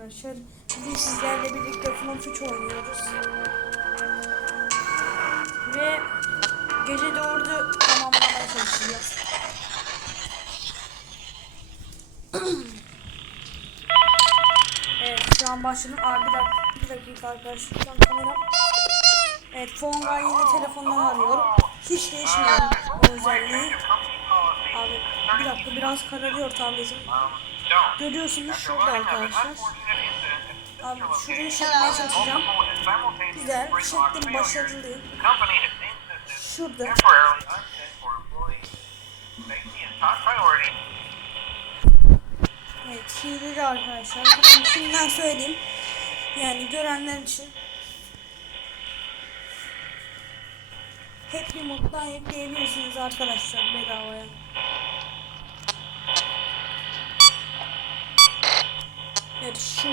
arkadaşlar. Bugün sizlerle birlikte FNAF 3 oynuyoruz. Ve gece doğru tamamlamaya çalışacağız. evet şu an başladım. Aa, bir dakika, bir dakika arkadaşlar. Şu an kameram. Evet Fonga yine telefondan arıyor. Hiç değişmiyor o özelliği. Abi bir dakika biraz kararıyor tabletim. Görüyorsunuz şurada arkadaşlar. Abi şurayı çekmeye çalışacağım. Güzel. Çektim başarılıyım. Şurada. Evet hileli arkadaşlar. Bunu şimdiden söyleyeyim. Yani görenler için. Bir moddan yükleyebilirsiniz arkadaşlar bedavaya. Evet şu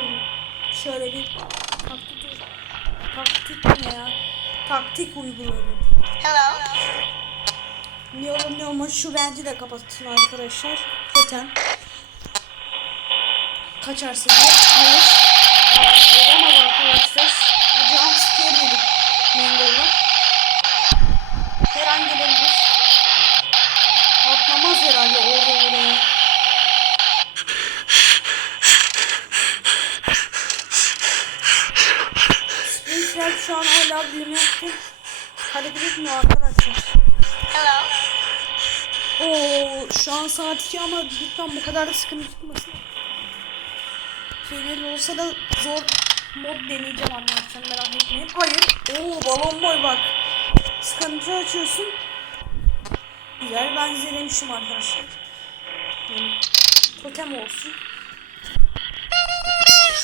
şöyle bir taktik taktik ne ya? Taktik uyguladım. Hello. Ne olur ne olmaz şu bence de kapatın arkadaşlar. Totem. Kaçarsa diye. Hayır. Aa, Olamaz arkadaşlar. Jump scare yedik. Mango'yla. Şu an saat 2 ama lütfen bu kadar da sıkıntı çıkmasın. Şeyler olsa da zor mod deneyeceğim anlatacağım merak etmeyin. Hayır. Oo balon boy bak. Sıkıntı açıyorsun. Güzel ben size demiştim arkadaşlar. Yani, totem olsun.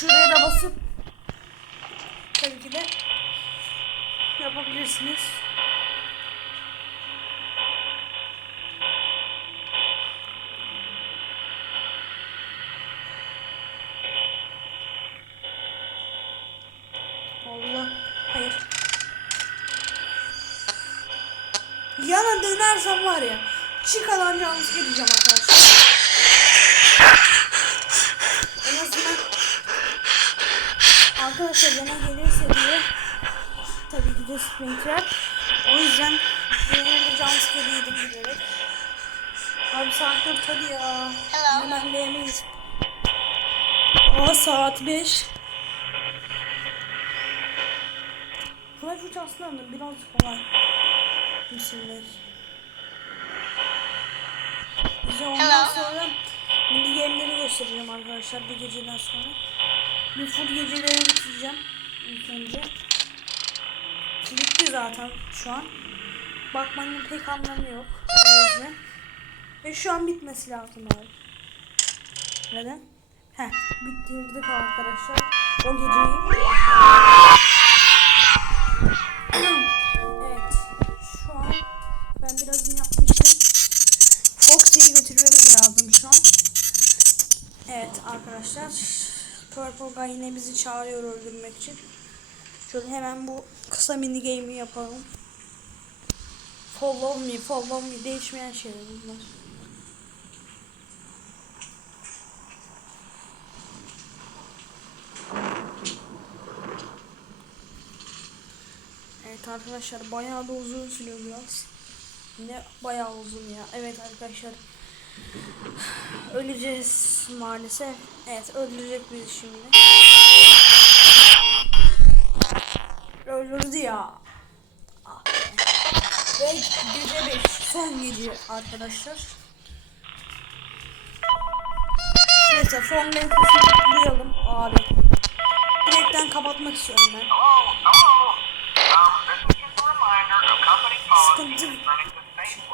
Şuraya da basıp tabii ki de yapabilirsiniz. Allah. Hayır. Yana dönersem var ya. Çıkadan canlısı gideceğim arkadaşlar. En azından arkadaşlar yana gelirse diye tabii ki de Springtrap. O yüzden benim de jumpscare yedim bilerek. Abi saat 4 hadi ya. Hello. Hemen beğeneyiz. Aa saat 5. Flash 3 aslında biraz kolay. Misiller. Bize ondan Hello. sonra game'leri göstereceğim arkadaşlar bir geceden sonra. Bir full geceleri bitireceğim ilk önce. Bitti zaten şu an. Bakmanın pek anlamı yok. O yüzden. Ve şu an bitmesi lazım abi. Neden? Heh, bitirdik arkadaşlar. O geceyi. evet. Şu an ben birazını yapmıştım. Foxy'yi götürmemiz lazım şu an. Evet arkadaşlar. Purple Guy yine bizi çağırıyor öldürmek için. Şöyle hemen bu kısa mini game'i yapalım. Follow me, follow me değişmeyen şeyler bunlar. Evet arkadaşlar bayağı da uzun sürüyor biraz. Ne bayağı uzun ya. Evet arkadaşlar. Öleceğiz maalesef. Evet öldürecek bizi şimdi. Öldürdü ya. Ah. Ve gece 5 son gece arkadaşlar. Neyse son nefesini duyalım abi. Direkten kapatmak istiyorum ben. Um, Sıkıntı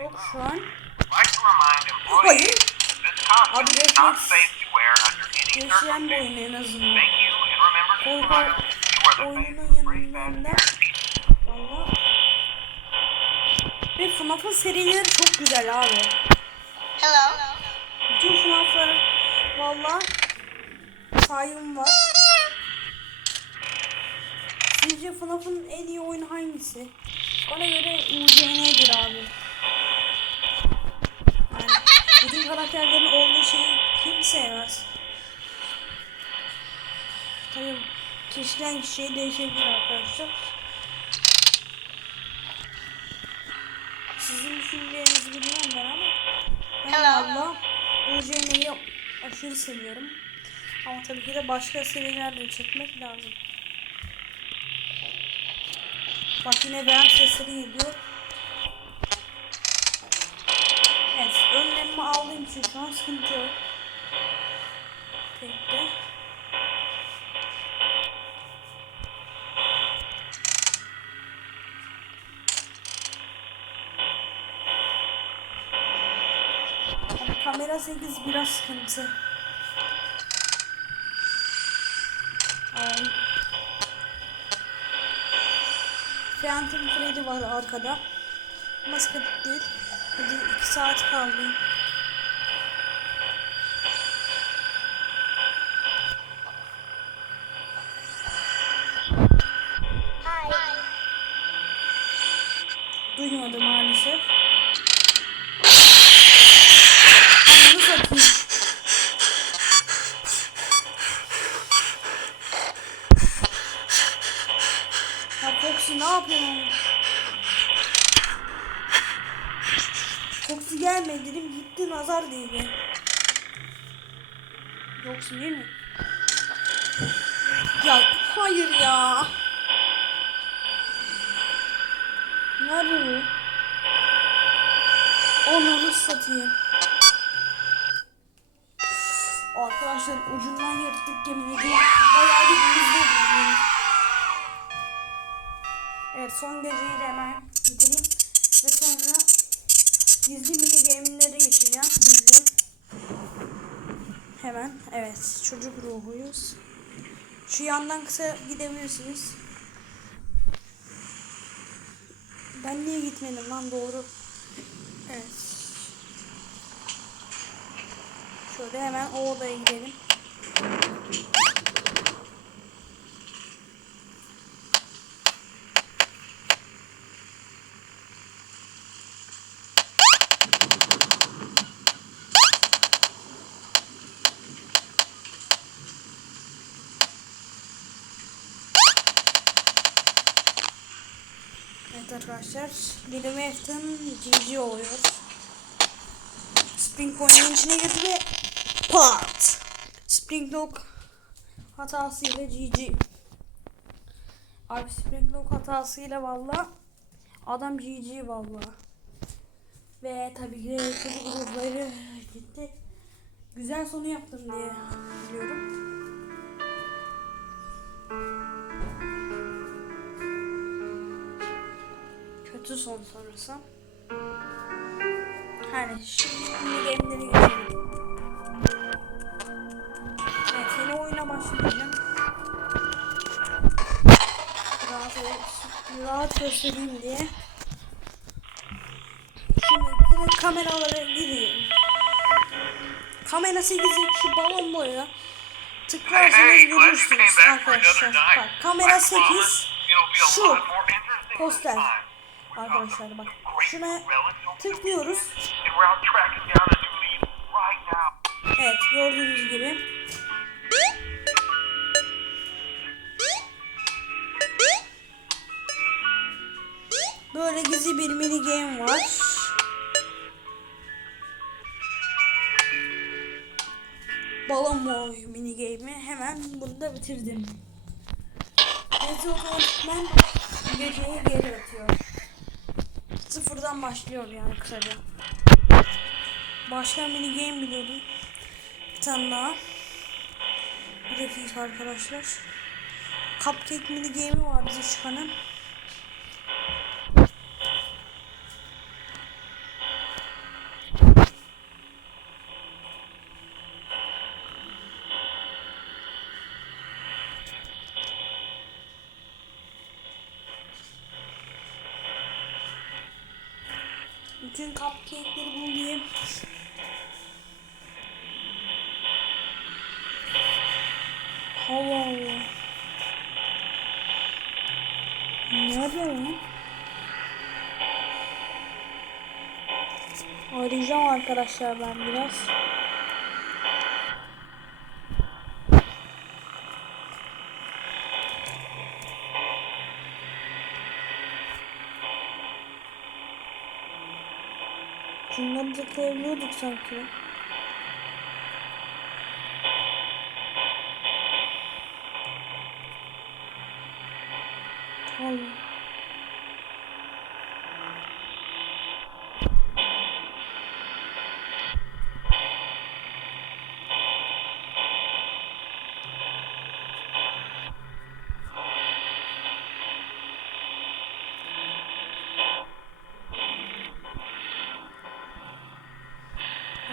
yok şu an. Hayır. Abi refleks Yaşayan bir oyun en azından. Korku oyunun yanında valla ve FNAF'ın serileri çok güzel abi. Hello. Bütün FNAF'ların valla saygım var. Sizce FNAF'ın en iyi oyunu hangisi? Bana göre UCN'dir kişiden kişiye değişebilir arkadaşlar. Sizin düşüncelerinizi bilmem ben ama ben valla UCN'yi aşırı seviyorum. Ama tabii ki de başka seriler de çekmek lazım. Bak yine beğen sesleri geliyor. Evet, önlemimi aldığım için şu an sıkıntı yok. Bekle. Ama Kamera 8 biraz sıkıntı. Ay. Phantom Freddy var arkada. Ama sıkıntı değil. Hadi 2 saat kaldı. Foxy ne yapıyorsun? Foxy gelme dedim gitti nazar değdi. Yoksun değil mi? Ya hayır ya. Nerede bu? Onu satayım. Arkadaşlar ucundan yırttık ediyorum. Bayağı bir izledim. Evet son geceyi de hemen bitireyim. Ve sonra gizli mini game'lere geçeceğim. Bildirim. Hemen evet çocuk ruhuyuz. Şu yandan kısa gidebilirsiniz. Ben niye gitmedim lan doğru. Evet. Şöyle hemen o odaya gidelim. Arkadaşlar, Little Weston GG oluyor. Spring Point'in içine girdi ve pat! Spring Lock hatasıyla GG. Abi Spring Lock hatasıyla valla adam GG valla. Ve tabii ki grupları gitti. Güzel sonu yaptım diye biliyorum. Kötü son sanırsam. Hani şimdi game'leri geçelim. Evet seni oyuna başlayacağım. Rahat, rahat göstereyim diye. Şimdi direkt kameralara gireyim. Kamera 8 şu balon boyu. Tıklarsanız görürsünüz arkadaşlar. Bak kamera I 8 promise it'll be a şu poster. Arkadaşlar bak şuna tıklıyoruz. Evet gördüğünüz gibi. Böyle gizli bir mini game var. Balon boy mini game'i hemen bunu da bitirdim. Gezi otomatikman geceyi geri atıyor. Sıfırdan başlıyor yani kısaca. Başka mini game biliyordum. Bir tane daha. Bir dakika arkadaşlar. Cupcake mini game'i var bize çıkanın. Bütün cupcake'leri bulayım. Allah Allah. Nerede lan? Arayacağım arkadaşlar ben biraz. Şunları da koyabiliyorduk sanki. Tamam.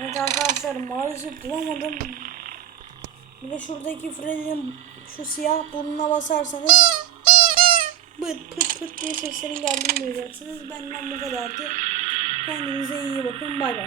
Evet arkadaşlar maalesef bulamadım. Bir de şuradaki Freddy'nin şu siyah burnuna basarsanız bıt pıt pıt diye seslerin geldiğini duyacaksınız. Benden bu kadardı. Kendinize iyi bakın. Bay bay.